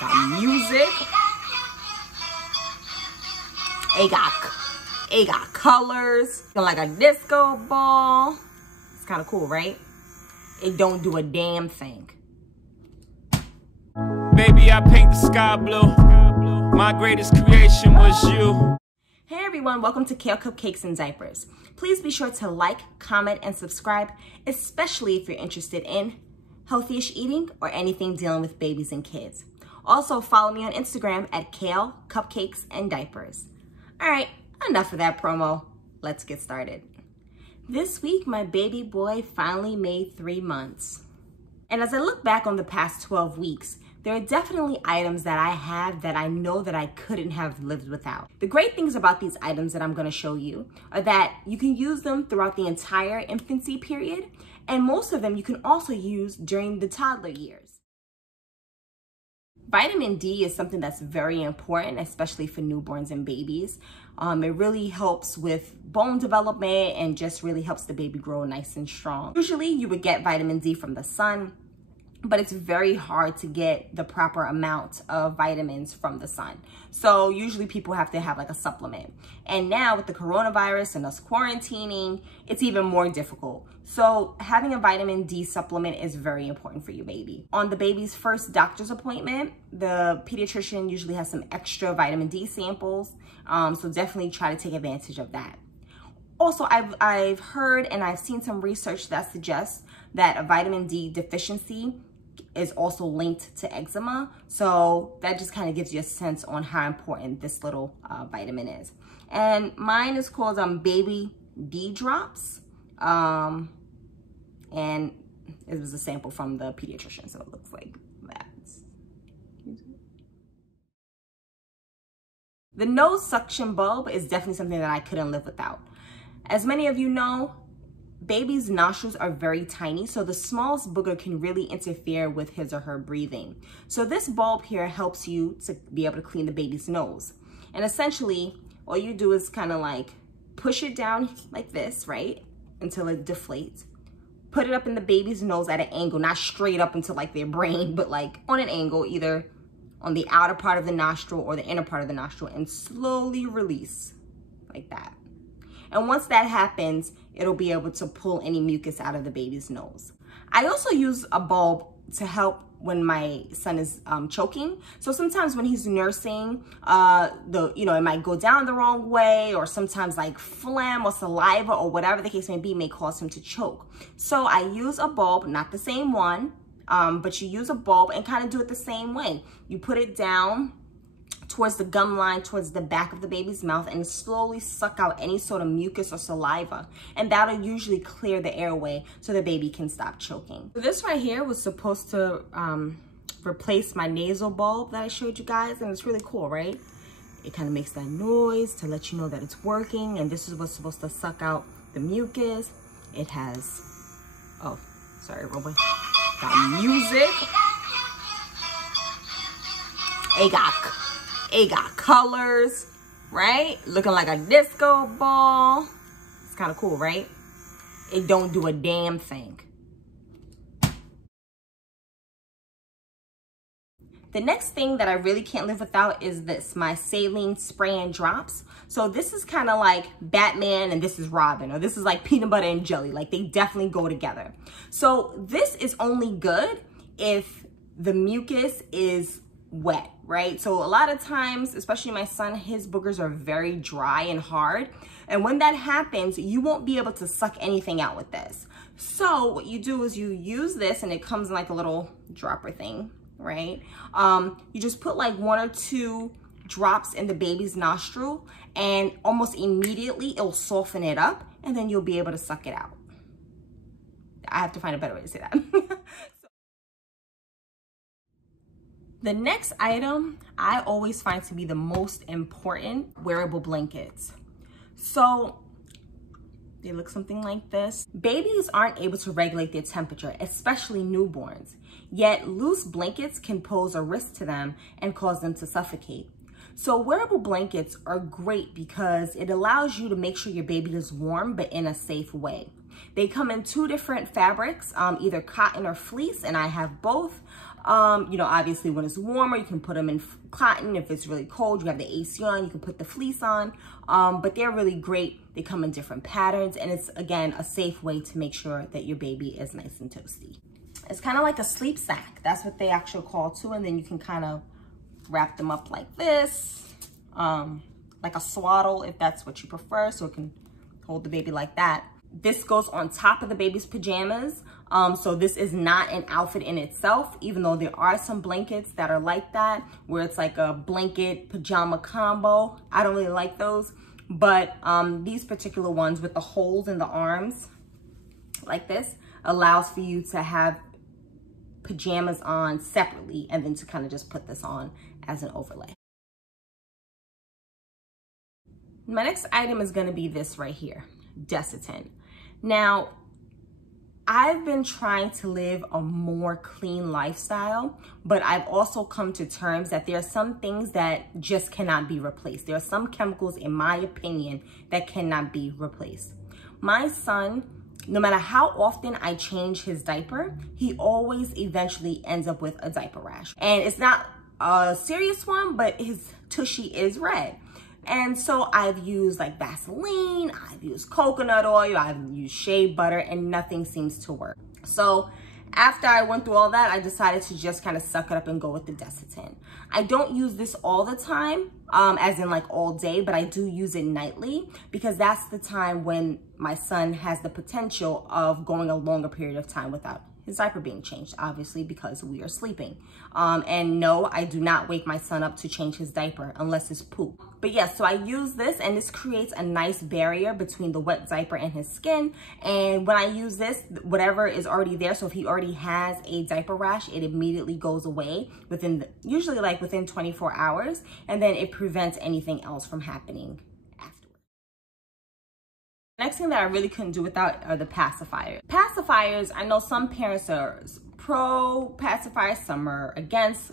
Got music. It got colors. Like a disco ball. It's kind of cool, right? It don't do a damn thing. Baby, I paint the sky blue. My greatest creation was you. Hey everyone, welcome to Kale Cupcakes and Diapers. Please be sure to like, comment, and subscribe, especially if you're interested in healthy-ish eating or anything dealing with babies and kids. Also, follow me on Instagram at Kale Cupcakes and Diapers. All right, enough of that promo. Let's get started. This week, my baby boy finally made 3 months. And as I look back on the past 12 weeks, there are definitely items that I have that I know that I couldn't have lived without. The great things about these items that I'm gonna show you are that you can use them throughout the entire infancy period, and most of them you can also use during the toddler years. Vitamin D is something that's very important, especially for newborns and babies. It really helps with bone development and just really helps the baby grow nice and strong. Usually you would get vitamin D from the sun, but it's very hard to get the proper amount of vitamins from the sun. So usually people have to have like a supplement. And now with the coronavirus and us quarantining, it's even more difficult. So having a vitamin D supplement is very important for your baby. On the baby's first doctor's appointment, the pediatrician usually has some extra vitamin D samples. So definitely try to take advantage of that. Also, I've heard and I've seen some research that suggests that a vitamin D deficiency is also linked to eczema. So that just kind of gives you a sense on how important this little vitamin is. And mine is called Baby D Drops. And it was a sample from the pediatrician, so it looks like that. The nose suction bulb is definitely something that I couldn't live without. As many of you know, baby's nostrils are very tiny, so the smallest booger can really interfere with his or her breathing. So this bulb here helps you to be able to clean the baby's nose. And essentially, all you do is kind of like push it down like this, right? Until it deflates. Put it up in the baby's nose at an angle, not straight up into like their brain, but like on an angle, either on the outer part of the nostril or the inner part of the nostril, and slowly release like that. And once that happens, it'll be able to pull any mucus out of the baby's nose. I also use a bulb to help when my son is choking. So sometimes when he's nursing, it might go down the wrong way, or sometimes like phlegm or saliva or whatever the case may cause him to choke. So I use a bulb, not the same one, but you use a bulb and kind of do it the same way. You put it down towards the gum line, towards the back of the baby's mouth, and slowly suck out any sort of mucus or saliva. And that'll usually clear the airway so the baby can stop choking. This right here was supposed to replace my nasal bulb that I showed you guys, and it's really cool, right? It kind of makes that noise to let you know that it's working, and this is what's supposed to suck out the mucus. It has, oh, sorry, robot. Got music. It got colors, right? Looking like a disco ball. It's kind of cool, right? It don't do a damn thing. The next thing that I really can't live without is this, my Saline Spray and Drops. So this is kind of like Batman and this is Robin, or this is like peanut butter and jelly. Like they definitely go together. So this is only good if the mucus is wet, right? So a lot of times, especially my son, his boogers are very dry and hard. And when that happens, you won't be able to suck anything out with this. So what you do is you use this, and it comes in like a little dropper thing, right? You just put like 1 or 2 drops in the baby's nostril, and almost immediately it'll soften it up, and then you'll be able to suck it out. I have to find a better way to say that. The next item I always find to be the most important, wearable blankets. So they look something like this. Babies aren't able to regulate their temperature, especially newborns. Yet loose blankets can pose a risk to them and cause them to suffocate. So wearable blankets are great because it allows you to make sure your baby is warm, but in a safe way. They come in 2 different fabrics, either cotton or fleece, and I have both. You know, obviously when it's warmer, you can put them in cotton. If it's really cold, you have the AC on, you can put the fleece on. But they're really great. They come in different patterns, and it's, again, a safe way to make sure that your baby is nice and toasty. It's kind of like a sleep sack. That's what they actually call too. And then you can kind of wrap them up like this, like a swaddle if that's what you prefer. So it can hold the baby like that. This goes on top of the baby's pajamas. So this is not an outfit in itself, even though there are some blankets that are like that, where it's like a blanket pajama combo. I don't really like those, but these particular ones with the holes in the arms like this allows for you to have pajamas on separately and then to kind of just put this on as an overlay. My next item is going to be this right here, Desitin. Now, I've been trying to live a more clean lifestyle, but I've also come to terms that there are some things that just cannot be replaced. There are some chemicals, in my opinion, that cannot be replaced. My son, no matter how often I change his diaper, he always eventually ends up with a diaper rash. And it's not a serious one, but his tushy is red. And so I've used like Vaseline, I've used coconut oil, I've used shea butter, and nothing seems to work. So after I went through all that, I decided to just kind of suck it up and go with the Desitin. I don't use this all the time, as in like all day, but I do use it nightly because that's the time when my son has the potential of going a longer period of time without his diaper being changed, obviously, because we are sleeping. And no, I do not wake my son up to change his diaper unless it's poop. But yes, so I use this, and this creates a nice barrier between the wet diaper and his skin. And when I use this, whatever is already there, so if he already has a diaper rash, it immediately goes away within, usually like within 24 hours. And then it prevents anything else from happening afterwards. Next thing that I really couldn't do without are the pacifiers. Pacifiers, I know some parents are pro pacifiers, some are against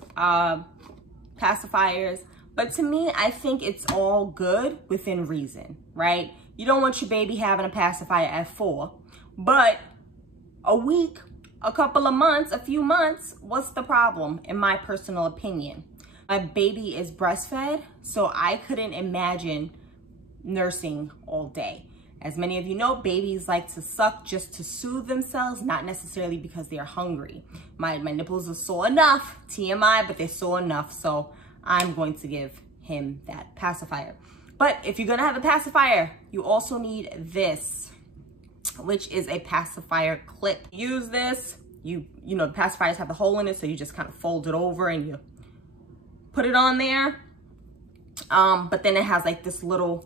pacifiers. But to me, I think it's all good within reason, right? You don't want your baby having a pacifier at 4, but a week, a couple of months, a few months, what's the problem, in my personal opinion? My baby is breastfed, so I couldn't imagine nursing all day. As many of you know, babies like to suck just to soothe themselves, not necessarily because they're hungry. My nipples are sore enough, TMI, but they're sore enough, so I'm going to give him that pacifier. But if you're gonna have a pacifier, you also need this, which is a pacifier clip. Use this, you know, the pacifiers have the hole in it, so you just kind of fold it over and you put it on there. But then it has like this little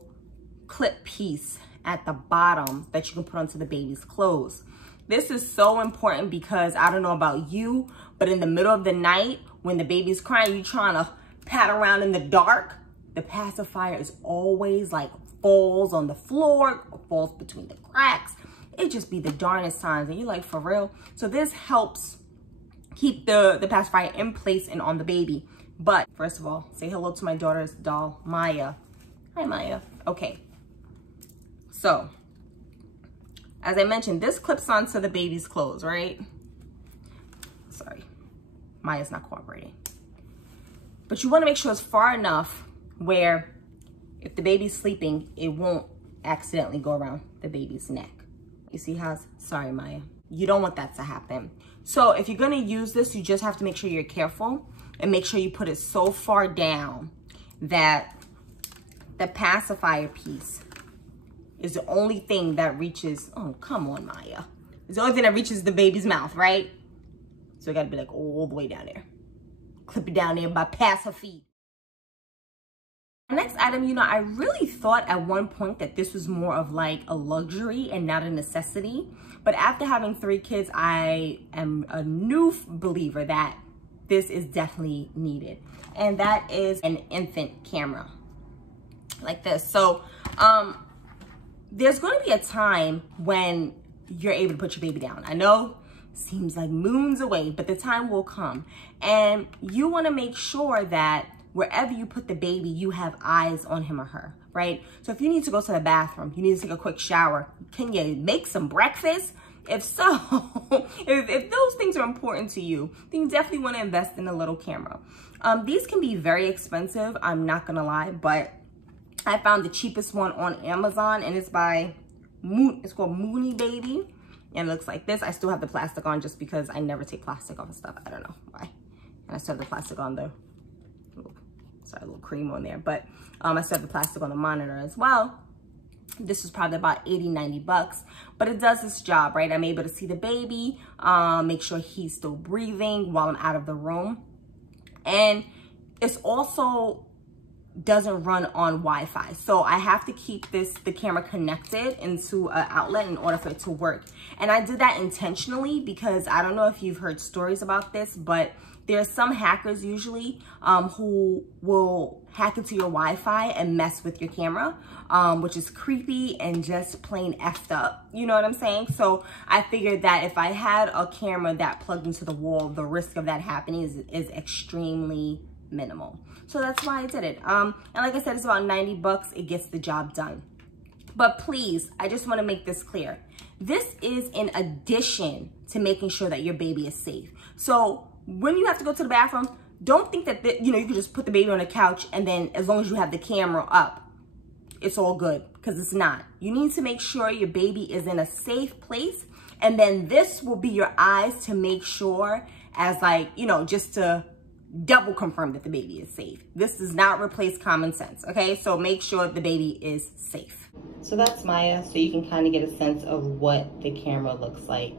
clip piece at the bottom that you can put onto the baby's clothes. This is so important because I don't know about you, but in the middle of the night when the baby's crying, you're trying to pat around in the dark, the pacifier is always like falls on the floor, or falls between the cracks. It just be the darnest times, and you're like, for real? So this helps keep the pacifier in place and on the baby. But first of all, say hello to my daughter's doll, Maya. Hi, Maya. Okay. So, as I mentioned, this clips onto the baby's clothes, right? Sorry, Maya's not cooperating. But you want to make sure it's far enough where if the baby's sleeping, it won't accidentally go around the baby's neck. You see how, sorry, Maya. You don't want that to happen. So if you're going to use this, you just have to make sure you're careful and make sure you put it so far down that the pacifier piece is the only thing that reaches, oh, come on, Maya. It's the only thing that reaches the baby's mouth, right? So it got to be like all the way down there. Clip it down there by Pacifier. The next item, you know, I really thought at one point that this was more of like a luxury and not a necessity. But after having 3 kids, I am a new believer that this is definitely needed. And that is an infant camera like this. So there's going to be a time when you're able to put your baby down. I know, seems like moons away, but the time will come. And you want to make sure that wherever you put the baby, you have eyes on him or her, right? So if you need to go to the bathroom, you need to take a quick shower, can you make some breakfast? If so, if those things are important to you, then you definitely want to invest in a little camera. These can be very expensive, I'm not gonna lie, but I found the cheapest one on Amazon, and it's by it's called Moony Baby, and it looks like this. I still have the plastic on just because I never take plastic off of stuff. I don't know why. And I still have the plastic on the, sorry, a little cream on there, but I still have the plastic on the monitor as well. This is probably about 80-90 bucks, but it does its job, right? I'm able to see the baby, make sure he's still breathing while I'm out of the room. And it's also doesn't run on Wi-Fi. So I have to keep the camera connected into an outlet in order for it to work. And I did that intentionally because I don't know if you've heard stories about this, but there are some hackers usually who will hack into your Wi-Fi and mess with your camera, which is creepy and just plain effed up. You know what I'm saying? So I figured that if I had a camera that plugged into the wall, the risk of that happening is extremely minimal. So that's why I did it. And like I said, it's about 90 bucks. It gets the job done. But please, I just want to make this clear. This is in addition to making sure that your baby is safe. So when you have to go to the bathroom, don't think that, you can just put the baby on the couch and then as long as you have the camera up, it's all good, because it's not. You need to make sure your baby is in a safe place. And then this will be your eyes to make sure as like, just to double confirm that the baby is safe. This does not replace common sense, okay? So make sure the baby is safe. So that's Maya, so you can kind of get a sense of what the camera looks like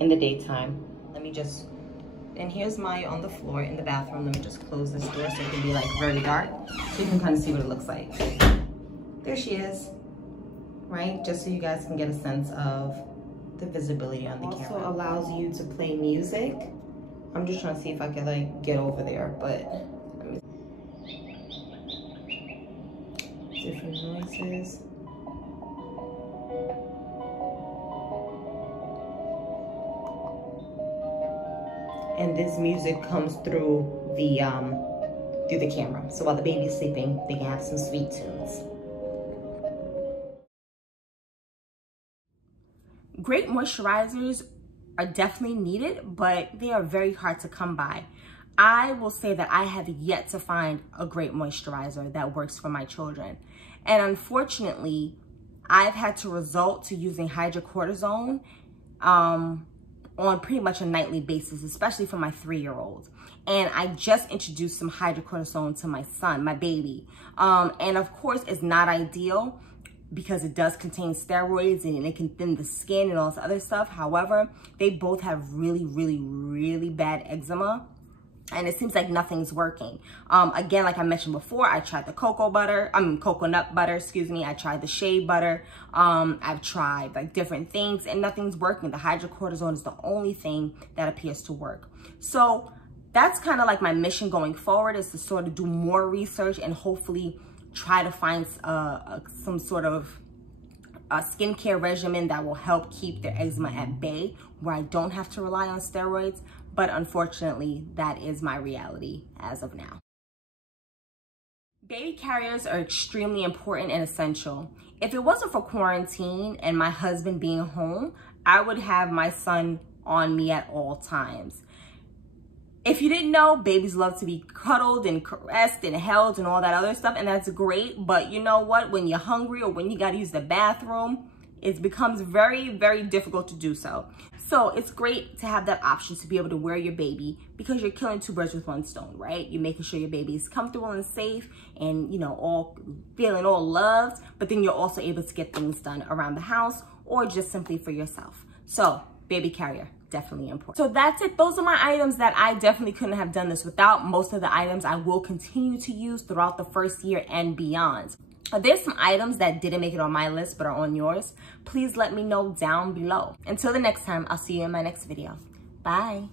in the daytime. And here's Maya on the floor in the bathroom. Let me just close this door so it can be like very dark, so you can kind of see what it looks like. There she is, right? Just so you guys can get a sense of the visibility on the camera. Also allows you to play music. I'm just trying to see if I can like get over there, but let me different noises. And this music comes through the camera. So while the baby's sleeping, they can have some sweet tunes. Great moisturizers are definitely needed, but they are very hard to come by. I will say that I have yet to find a great moisturizer that works for my children. And unfortunately, I've had to resort to using hydrocortisone on pretty much a nightly basis, especially for my 3-year-old. And I just introduced some hydrocortisone to my son, my baby. And of course, it's not ideal because it does contain steroids and it can thin the skin and all this other stuff. However, they both have really, really, really bad eczema. And it seems like nothing's working. Again, like I mentioned before, I tried the coconut butter, excuse me. I tried the shea butter. I've tried like different things and nothing's working. The hydrocortisone is the only thing that appears to work. So that's kind of like my mission going forward, is to sort of do more research and hopefully try to find some sort of a skincare regimen that will help keep their eczema at bay, where I don't have to rely on steroids. But unfortunately, that is my reality as of now. Baby carriers are extremely important and essential. If it wasn't for quarantine and my husband being home, I would have my son on me at all times. If you didn't know, babies love to be cuddled and caressed and held and all that other stuff, and that's great. But you know what? When you're hungry or when you got to use the bathroom, it becomes very, very difficult to do so. So it's great to have that option to be able to wear your baby, because you're killing 2 birds with 1 stone, right? You're making sure your baby is comfortable and safe and, all feeling all loved, but then you're also able to get things done around the house or just simply for yourself. So baby carrier, definitely important. So that's it. Those are my items that I definitely couldn't have done this without. Most of the items I will continue to use throughout the first year and beyond. There's some items that didn't make it on my list but are on yours. Please let me know down below. Until the next time, I'll see you in my next video. Bye.